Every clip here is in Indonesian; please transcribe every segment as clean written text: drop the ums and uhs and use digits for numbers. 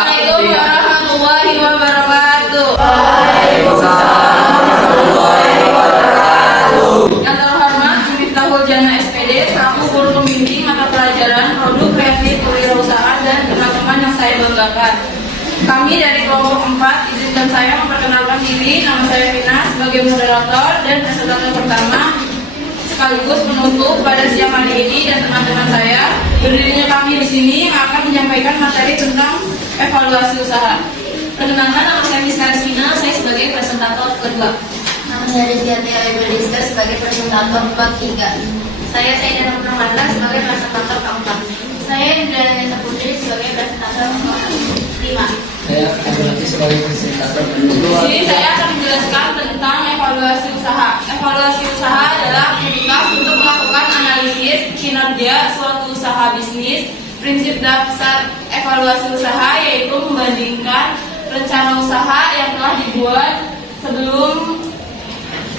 Assalamualaikum warahmatullahi wabarakatuh. Yang terhormat Miftahul Jannah SPD selaku guru pembimbing mata pelajaran produk kreatif kewirausahaan dan teman-teman yang saya banggakan. Kami dari kelompok 4 izinkan saya memperkenalkan diri. Nama saya Vina sebagai moderator dan presentator pertama sekaligus penutup pada siang hari ini, dan teman-teman saya berdirinya kami di sini akan menyampaikan materi tentang evaluasi usaha. Perkenalkan, nama saya Miska Rizkina, saya sebagai presentator kedua. Nama saya Rizkyati Alibradiska sebagai presentator part 3. Saya Saida Nurmanda sebagai presentator keempat. Saya Indrayani Putri sebagai presentator kelima. Saya Abdulati sebagai presentator Di kedua. sini saya akan menjelaskan tentang evaluasi usaha. Evaluasi usaha adalah aktivitas untuk melakukan analisis kinerja suatu usaha bisnis. Prinsip dasar evaluasi usaha yaitu membandingkan rencana usaha yang telah dibuat sebelum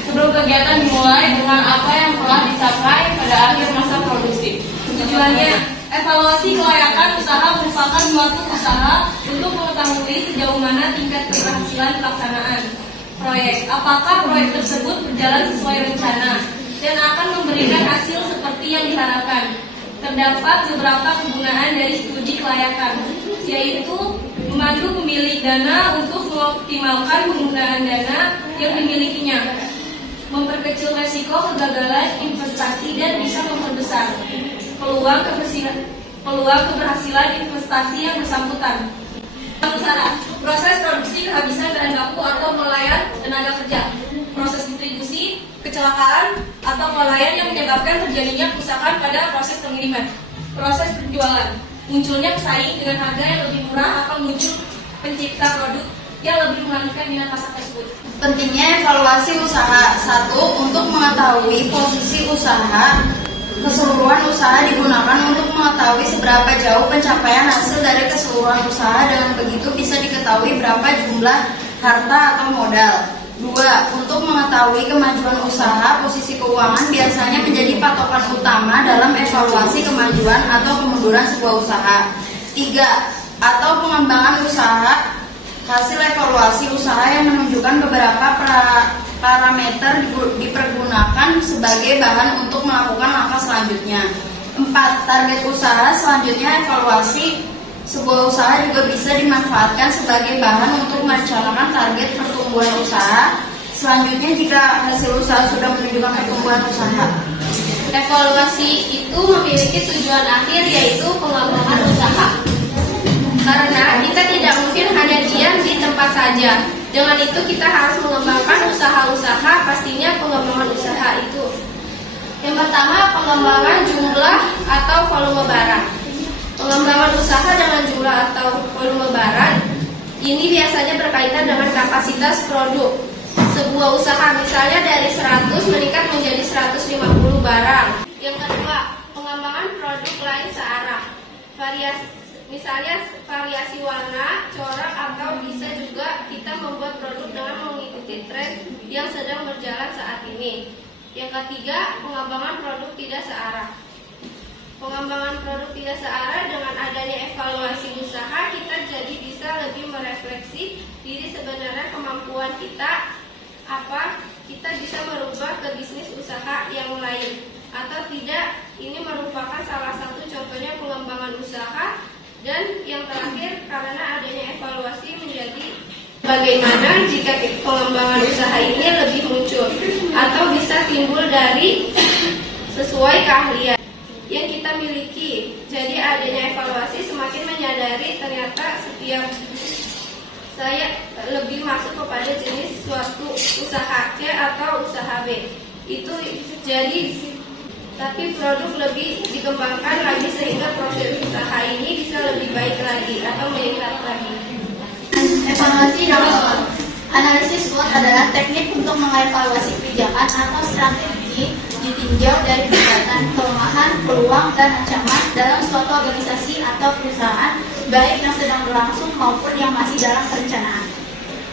kegiatan dimulai dengan apa yang telah dicapai pada akhir masa produksi. Tujuannya, evaluasi kelayakan usaha merupakan suatu usaha untuk mengetahui sejauh mana tingkat keberhasilan pelaksanaan proyek. Apakah proyek tersebut berjalan sesuai rencana dan akan memberikan hasil seperti yang diharapkan. Terdapat beberapa kegunaan dari studi kelayakan, yaitu memandu pemilik dana untuk mengoptimalkan penggunaan dana yang dimilikinya, memperkecil resiko kegagalan investasi dan bisa memperbesar peluang keberhasilan investasi yang bersangkutan. Usaha, proses produksi kehabisan bahan baku atau kelalaian tenaga kerja, proses distribusi, kecelakaan atau kelalaian yang menyebabkan terjadinya kerusakan pada proses pengiriman, proses penjualan, munculnya pesaing dengan harga yang lebih murah atau muncul pencipta produk yang lebih mengalihkan minat pasar tersebut. Pentingnya evaluasi usaha. 1. Untuk mengetahui posisi usaha. Keseluruhan usaha digunakan untuk mengetahui seberapa jauh pencapaian hasil dari keseluruhan usaha. Dengan begitu bisa diketahui berapa jumlah harta atau modal. 2. Untuk mengetahui kemajuan usaha, posisi keuangan biasanya menjadi patokan utama dalam evaluasi kemajuan atau kemunduran sebuah usaha. 3. Atau pengembangan usaha. Hasil evaluasi usaha yang menunjukkan beberapa parameter dipergunakan sebagai bahan untuk melakukan langkah selanjutnya. 4. Target usaha. Selanjutnya, evaluasi sebuah usaha juga bisa dimanfaatkan sebagai bahan untuk merencanakan target pertumbuhan usaha. Selanjutnya, jika hasil usaha sudah menunjukkan pertumbuhan usaha. Evaluasi itu memiliki tujuan akhir, yaitu pengembangan usaha. Karena kita tidak mungkin hanya diam di tempat saja. Dengan itu kita harus mengembangkan usaha-usaha, pastinya pengembangan usaha itu. Yang pertama, pengembangan jumlah atau volume barang. Pengembangan usaha dengan jumlah atau volume barang ini biasanya berkaitan dengan kapasitas produk. Sebuah usaha misalnya dari 100 meningkat menjadi 150 barang. Yang kedua, pengembangan produk lain searah. Misalnya variasi warna, corak, atau bisa juga kita membuat produk dengan mengikuti tren yang sedang berjalan saat ini. Yang ketiga, pengembangan produk tidak searah. Pengembangan produk tidak searah dengan adanya evaluasi usaha, kita jadi bisa lebih merefleksi diri sebenarnya kemampuan kita apa kita bisa merubah ke bisnis usaha yang lain atau tidak. Ini merupakan salah satu contohnya pengembangan usaha. Dan yang terakhir, karena adanya evaluasi menjadi bagaimana jika pengembangan usaha ini lebih muncul atau bisa timbul dari sesuai keahlian yang kita miliki. Jadi adanya evaluasi semakin menyadari ternyata setiap saya lebih masuk kepada jenis suatu usaha C atau usaha B. Itu jadi tapi produk lebih dikembangkan lagi sehingga proses usaha ini bisa lebih baik lagi atau meningkat lagi. Evaluasi nomor 1. Analisis SWOT adalah teknik untuk mengevaluasi kebijakan atau strategi ditinjau dari pendekatan kelemahan, peluang, dan ancaman dalam suatu organisasi atau perusahaan, baik yang sedang berlangsung maupun yang masih dalam perencanaan.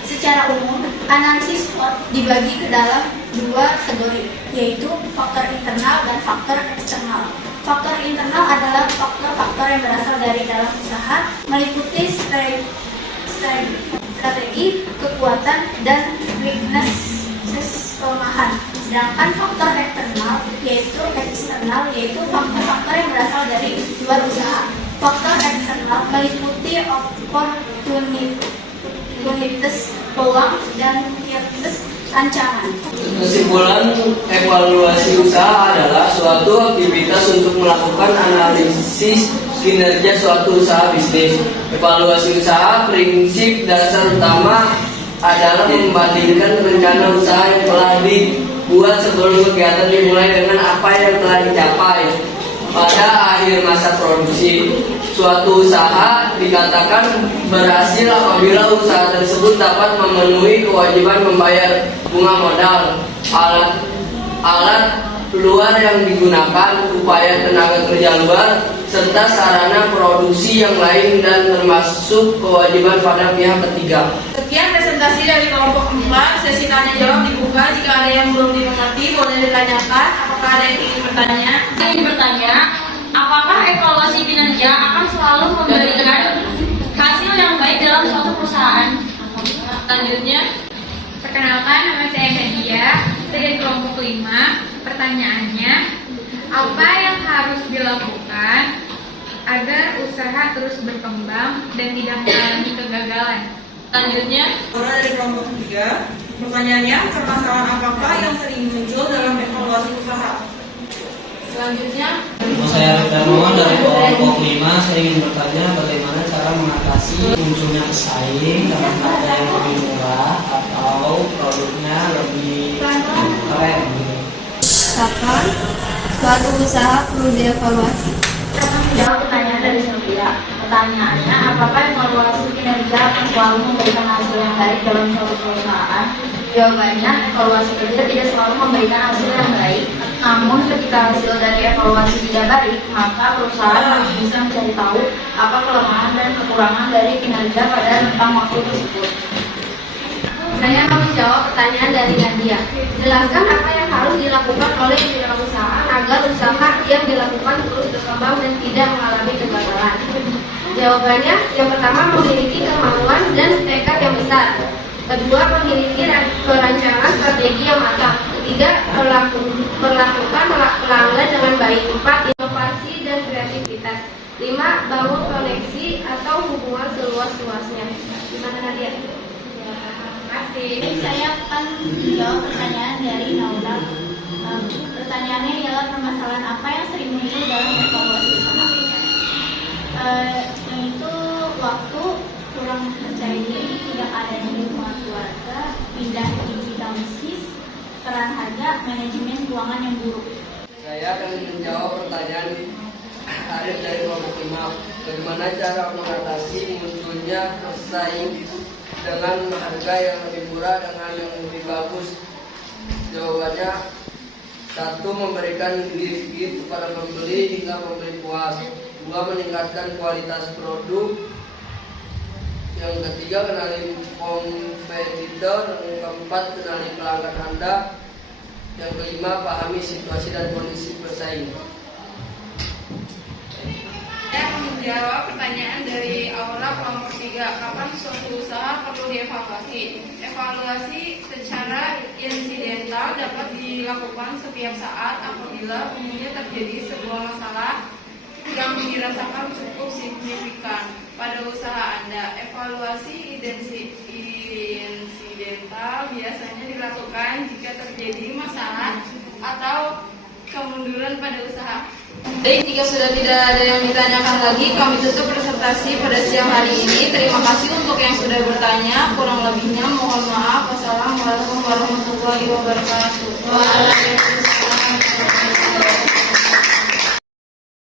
Secara umum, analisis SWOT dibagi ke dalam 2 kategori, yaitu faktor internal dan faktor eksternal. Faktor internal adalah faktor-faktor yang berasal dari dalam usaha, meliputi kekuatan dan weaknesses kelemahan. Sedangkan faktor eksternal yaitu faktor-faktor yang berasal dari luar usaha. Faktor eksternal meliputi opportunities, peluang, dan threats, ancaman. Kesimpulan, evaluasi usaha adalah suatu aktivitas untuk melakukan analisis kinerja suatu usaha bisnis. Evaluasi usaha, prinsip dasar utama adalah membandingkan rencana usaha yang telah dibuat sebelum kegiatan dimulai dengan apa yang telah dicapai pada akhir masa produksi. Suatu usaha dikatakan berhasil apabila usaha tersebut dapat memenuhi kewajiban membayar bunga modal, alat luar yang digunakan, upaya tenaga kerja luar, serta sarana produksi yang lain dan termasuk kewajiban pada pihak ketiga. Sekian presentasi dari kelompok 4. Sesi tanya jawab dibuka. Jika ada yang belum dimengerti boleh ditanyakan. Apakah ada yang ingin bertanya? Ingin bertanya, apakah evaluasi kinerja akan selalu memberikan hasil yang baik dalam suatu perusahaan? Selanjutnya, Perkenalkan, nama saya Nadia, saya dari kelompok 5. Pertanyaannya, apa yang harus dilakukan agar usaha terus berkembang dan tidak mengalami kegagalan? selanjutnya, Laura dari kelompok 3. Pertanyaannya, permasalahan apakah yang sering muncul dalam evaluasi usaha? selanjutnya, Saya Darmawan dari kelompok 5. Saya ingin bertanya bagaimana cara mengatasi munculnya pesaing dengan harga yang lebih murah atau produknya lebih keren gitu. Kapan suatu usaha perlu dievaluasi? Jawab pertanyaan dari Sylvia. Pertanyaannya, apakah evaluasi kinerja akan selalu memberikan hasil yang baik dalam suatu perusahaan? Jawabannya, evaluasi kerja tidak selalu memberikan hasil yang baik. Namun, ketika hasil dari evaluasi tidak baik, maka perusahaan harus bisa mencari tahu apa kelemahan dan kekurangan dari kinerja pada rentang waktu tersebut. Saya mau menjawab pertanyaan dari Nadia. Jelaskan apa yang harus dilakukan oleh wirausaha agar usaha yang dilakukan terus berkembang dan tidak mengalami kegagalan. Jawabannya, yang pertama memiliki kemauan dan tekad yang besar. Kedua, memiliki perencanaan strategi yang matang. Ketiga, melakukan pelanggan dengan baik. 4, inovasi dan kreativitas. 5, bangun koneksi atau hubungan seluas-luasnya. Gimana Nadia? Ini saya akan menjawab pertanyaan dari Naula. Pertanyaannya ialah permasalahan apa yang sering muncul dalam evaluasi usaha? Yaitu waktu, kurang percaya diri, tidak adanya dukungan keluarga, pindah digital bisnis, peran harga, manajemen keuangan yang buruk. Saya akan menjawab pertanyaan Arif dari kelompok 5. Bagaimana cara mengatasi munculnya pesaing dengan harga yang lebih murah dengan yang lebih bagus? Jawabannya, 1. Memberikan gift kepada pembeli hingga pembeli puas. 2. Meningkatkan kualitas produk. Yang ketiga, kenali kompetitor. Yang keempat, kenali pelanggan Anda. Yang kelima, pahami situasi dan kondisi pesaing. saya menjawab pertanyaan dari Aura kelompok 3. Kapan suatu usaha perlu dievaluasi? Evaluasi secara insidental dapat dilakukan setiap saat apabila umumnya terjadi sebuah masalah yang dirasakan cukup signifikan pada usaha Anda. Evaluasi insidental biasanya dilakukan jika terjadi masalah atau kemunduran pada usaha. Baik, jika sudah tidak ada yang ditanyakan lagi, kami tutup presentasi pada siang hari ini. Terima kasih untuk yang sudah bertanya. Kurang lebihnya mohon maaf. Wassalamualaikum warahmatullahi wabarakatuh.